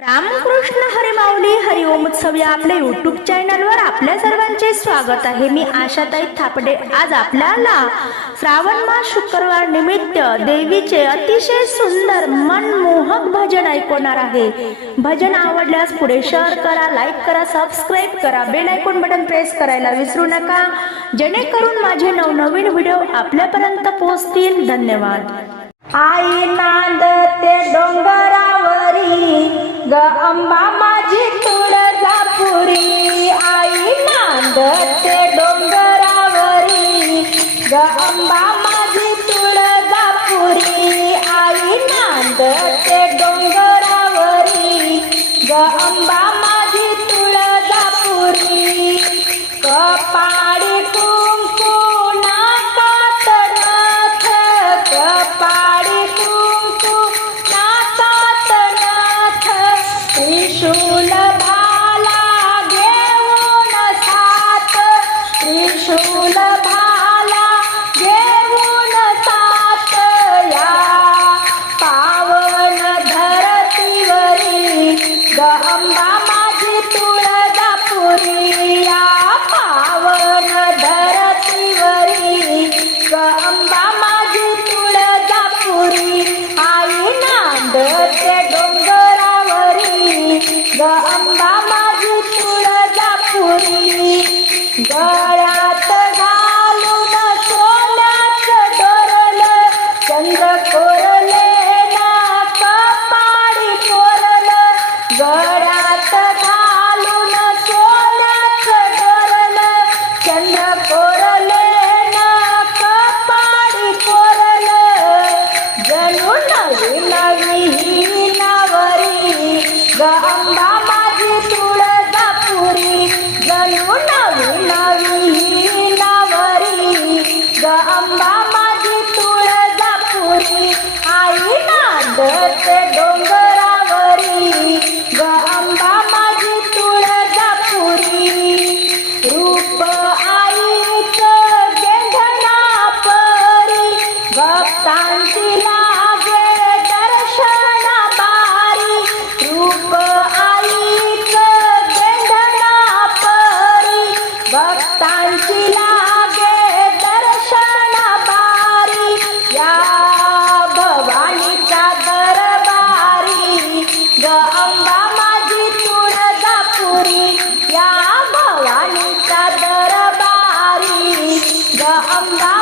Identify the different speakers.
Speaker 1: रामकृष्ण हरिमाऊली हरिओम उत्सव या आपल्या युट्यूब चॅनलवर आपल्या सर्वांचे स्वागत आहे. मी आशाताई थापडे. आज आपल्याला श्रावण मास शुक्रवार निमित्त देवीचे अतिशय सुंदर मनमोहक भजन ऐकवणार आहे. भजन आवडल्यास पुढे शेअर करा लाईक करा सबस्क्राईब करा. बेल आयकॉन बटन प्रेस करायला विसरू नका. जेणेकरून माझे नवनवीन व्हिडिओ आपल्यापर्यंत पोहोचतील. धन्यवाद. आई नांदते डोंगरावरी. ग अंबा माझी तुळजापुरी आई नांदते डोंगरावरी. ग अंबा माझी तुळजापुरी आई नांदते डोंगरावरी. ग अंबा माझी तुळजापुरी कपा गळ्यात घालून सोन्याचं डोरल चंद्र कोरले ना कपाळी कोरल. गळ्यात घालून सोन्याचं डोरल चंद्र कोरले ग अंबा माझी तुळजापुरी आई नादत डोंगरावरी. ग अंबा माझी तुळजापुरी. रूप आईच गेंढणा परी भक्तांची लागे दर्शना बारी रूप आईच गेंढणा परी भक्तांची लागे ग अंबा माझी